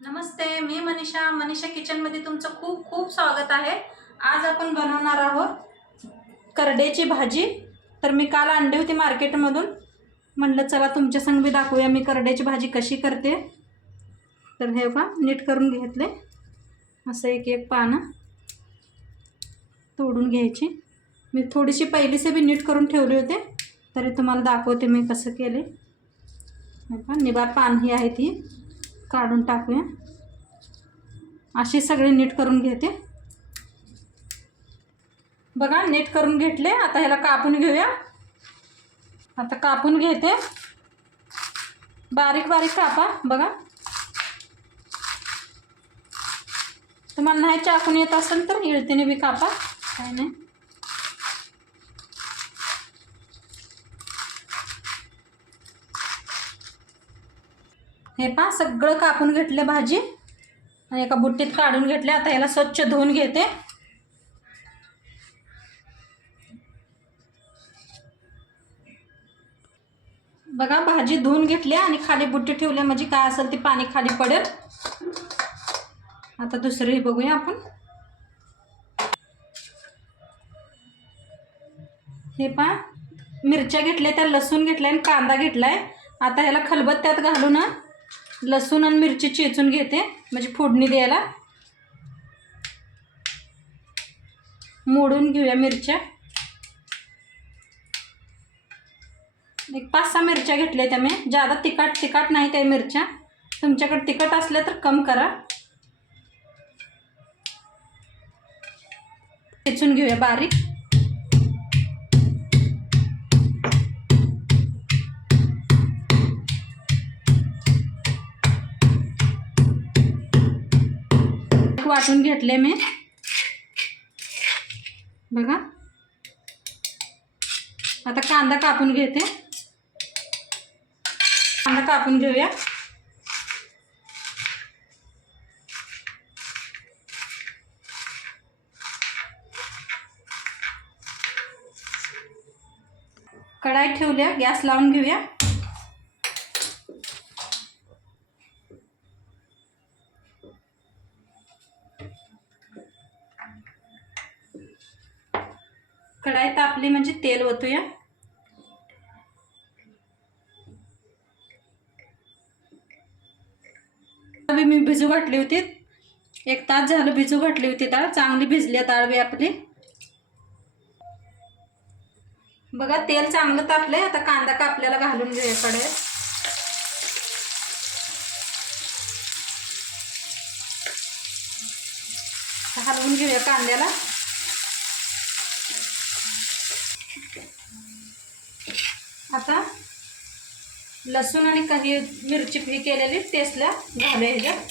नमस्ते, मी मनीषा किचनमध्ये तुमचं खूप खूप स्वागत आहे। आज आपण बनवणार आहोत करड्याची भाजी। तर मी काल आणली होती मार्केटमधून, म्हणलं चला तुमच्या संग मी दाखवूया मी करड्याची भाजी कशी करते। तर हे बघा, नीट करून घेतले, असं एक एक पानं तोडून घ्यायची। मी थोडीशी पहिलीसे भी नीट करून ठेवले होते, तरी तुम्हाला दाखवते मी कसं केले। निबार पान ही आहे ती काढून टाकूया। अशी सगळे नीट करून घेते। बघा, नीट करून घेतले। आता ह्याला कापून घेऊया। आता कापून घेते, बारीक बारीक कापा। बघा, तुम्हाला नाही चाकून येत असेल तर इळतीने बी कापा, काय नाही। हे पहा, सगळं कापून घेतले भाजी आणि एका बुट्टीत काढून घेतले। आता याला स्वच्छ धुवून घेते। बघा, भाजी धुवून घेतली आणि खाली बुट्टी ठेवली, म्हणजे काय असेल ते पाणी खाली पडेल। आता दुसरी बघूया आपण। हे पहा, मिरच्या घेतल्या, त्या लसूण घेतलाय आणि कांदा घेतलाय। आता ह्याला खलबत्त्यात घालून लसूण आणि मिरची चेचून घेते, म्हणजे फोडणी द्यायला। मोडून घेऊया मिरच्या। एक 5-6 मिरच्या घेतल्या त्या मी। ज्यादा तिखट नाही त्या मिरच्या, तुमच्याकडे तिखट असल्या तर कम करा। चेचून घेऊया बारीक। वाटून घेतले मी। बघा, आता कांदा कापून घेते। कांदा कापून घेऊया। कढाई ठेवल्या, गॅस लावून घेऊया। कढाई तापली म्हणजे तेल ओतूया। मी भिजू घातली होती, 1 तास झालं भिजू घातली होती डाळ। चांगली भिजली डाळ बी आपली। बघा, तेल चांगलं तापलंय। आता कांदा कापल्याला घालून घेऊया कढईत। हलवून घेऊया कांद्याला। आता लसूण आणि काही मिरची फ्री केलेली टेस्टला घालूया ह्याच्यात।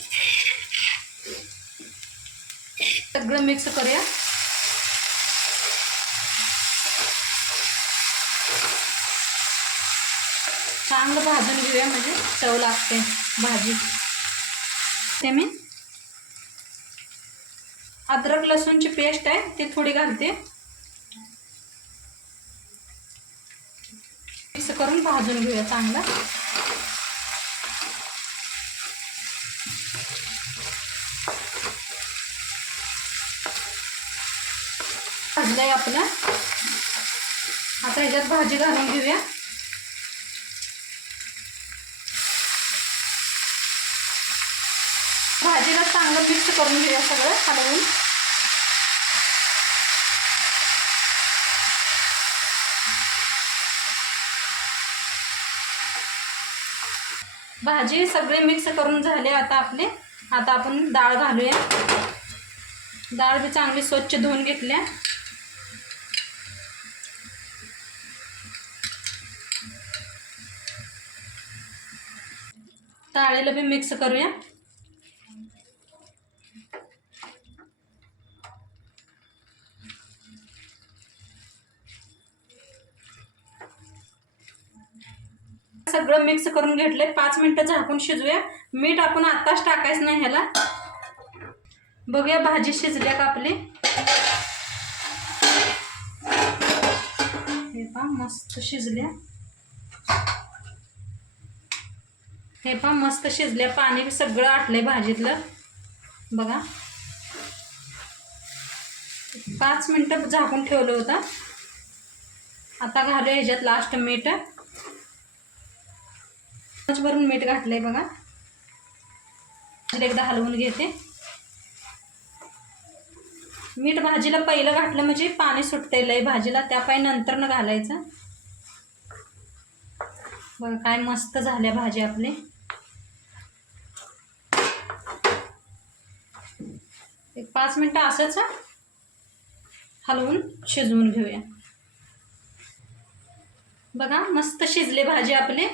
सगळं मिक्स करूया। चांगलं भाजून घेऊया, म्हणजे चव लागते भाजी। ते मी अद्रक लसूणची पेस्ट आहे ती थोडी घालते। मिक्स करून भाजून घेऊया चांगलं। भाजलंय आपलं। आता ह्याच्यात भाजी घालून घेऊया। भाजीला चांगलं मिक्स करून घेऊया सगळं हलवून। भाजी सगळे मिक्स करून झाले आता आपले। आता आपण डाळ घालूया। डाळ बी चांगली स्वच्छ धुवून घेतल्या। डाळीला बी मिक्स करूया। सगळं मिक्स करून घेतले। 5 मिनिटं झाकून शिजवूया। मीठ आपण आताच टाकायचं नाही ह्याला। बघूया भाजी शिजल्या का आपली। हे पहा, मस्त शिजल्या। हे पहा मस्त शिजले, पाणी सगळं आटलंय भाजीतलं बघा. 5 मिनटं झाकून ठेवलं होतं. आता घालूया ह्याच्यात लास्ट मीठ. भरून मीठ घातलंय बघा. एकदा हलवून घेते. मीठ भाजीला पहिलं घातलं म्हणजे पाणी सुटते लय भाजीला, त्या पाय नंतर न घालायचं बघा. काय मस्त झाल्या भाजी आपली. एक 5 मिनटं असंच हलवून शिजवून घेऊया बघा. मस्त शिजले भाजी आपली.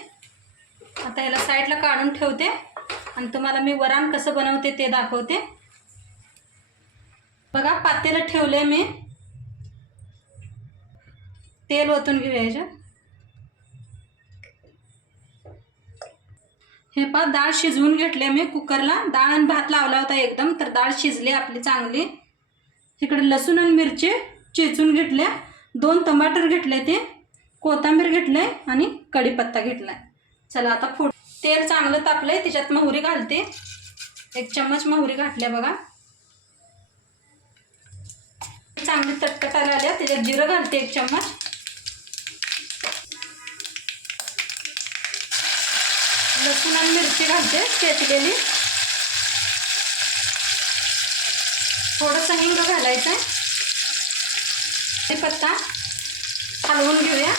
आता ह्याला साईडला काढून ठेवते आणि तुम्हाला मी वरण कसं बनवते ते दाखवते बघा. पातेलं ठेवले मी. तेल ओतून घेऊया ह्याच्यात. हे पहा डाळ शिजवून घेतली मी कुकरला. डाळ आणि भात लावला होता एकदम, तर डाळ शिजली आपली चांगली. इकडे लसूण आणि मिरची चेचून घेतल्या. 2 टमाटर घेतले, ते कोथिंबीर घेतले आणि कढीपत्ता घेतलाय. चला आता तेल चांगलं तापलंय, त्याच्यात मोहरी घालते. 1 चम्मच मोहरी घातल्या बघा. चांगली तटतटायला आल्या, त्याच्यात जिरं घालते 1 चम्मच. लसूण आणि मिरची घालते चेचलेली. थोडंसं हिंग घालायचं आहे. कढीपत्ता हलवून घेऊया.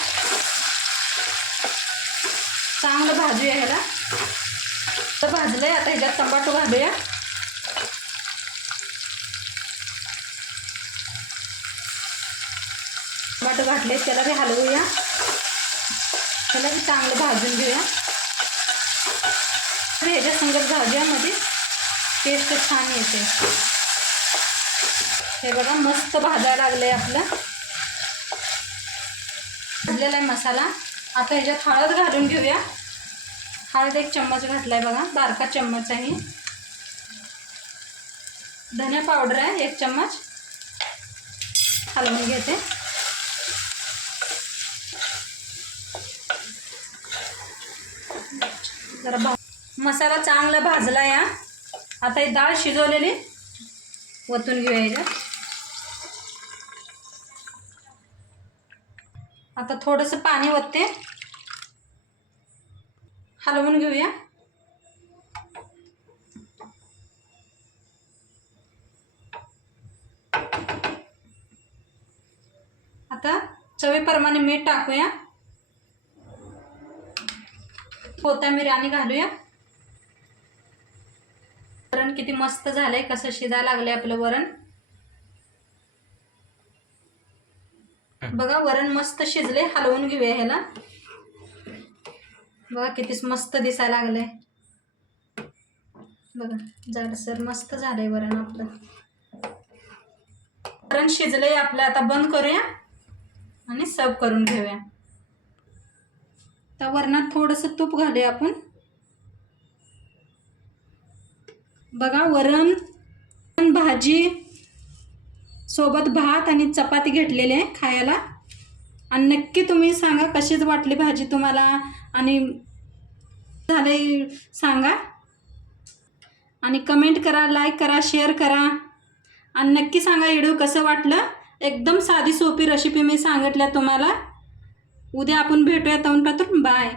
चांगलं भाजूया ह्याला. तर भाजलंय. आता ह्याच्यात टमाटो घालूया. टमाटो घातले, त्याला बी हलवूया. त्याला बी चांगलं भाजून घेऊया. तर ह्याच्या संगत भाज्यामध्ये टेस्ट छान येते. हे बघा मस्त भाजायला लागलंय आपलं. भाजलेला आहे मसाला. आता ह्याच्यात हळद घालून घेऊया. हळद 1 चम्मच घातलाय बघा, बारका चम्मच आहे. धनिया पावडर आहे 1 चम्मच. हलवून घेते. जरा मसाला चांगला भाजला या. आता ही डाळ शिजवलेली ओतून घेऊया ह्याच्यात. आता थोडंसं पाणी ओतते, हलवून घेऊया. आता चवीप्रमाणे मीठ टाकूया. कोथिंबीर आणि घालूया. वरण किती मस्त झालंय, कसं शिजायला लागलंय आपलं वरण बघा. वरण मस्त शिजले. हलवून घेऊया ह्याला. बघा किती मस्त दिसायला लागलंय बघा. जाडसर मस्त झालंय वरण आपलं. वरण शिजलंय आपलं. आता बंद करूया आणि सर्व करून घेऊया. तर वरणात थोडंसं तूप घालूया आपण बघा. वरण भाजी सोबत भात आणि चपाती घेतलेली आहे खायला. आणि नक्की तुम्ही सांगा कशीच वाटली भाजी तुम्हाला आणि झालंय सांगा. आणि कमेंट करा, लाईक करा, शेअर करा. आणि नक्की सांगा व्हिडिओ कसं वाटलं. एकदम साधी सोपी रेसिपी मी सांगितल्या तुम्हाला. उद्या आपण भेटूया. बाय.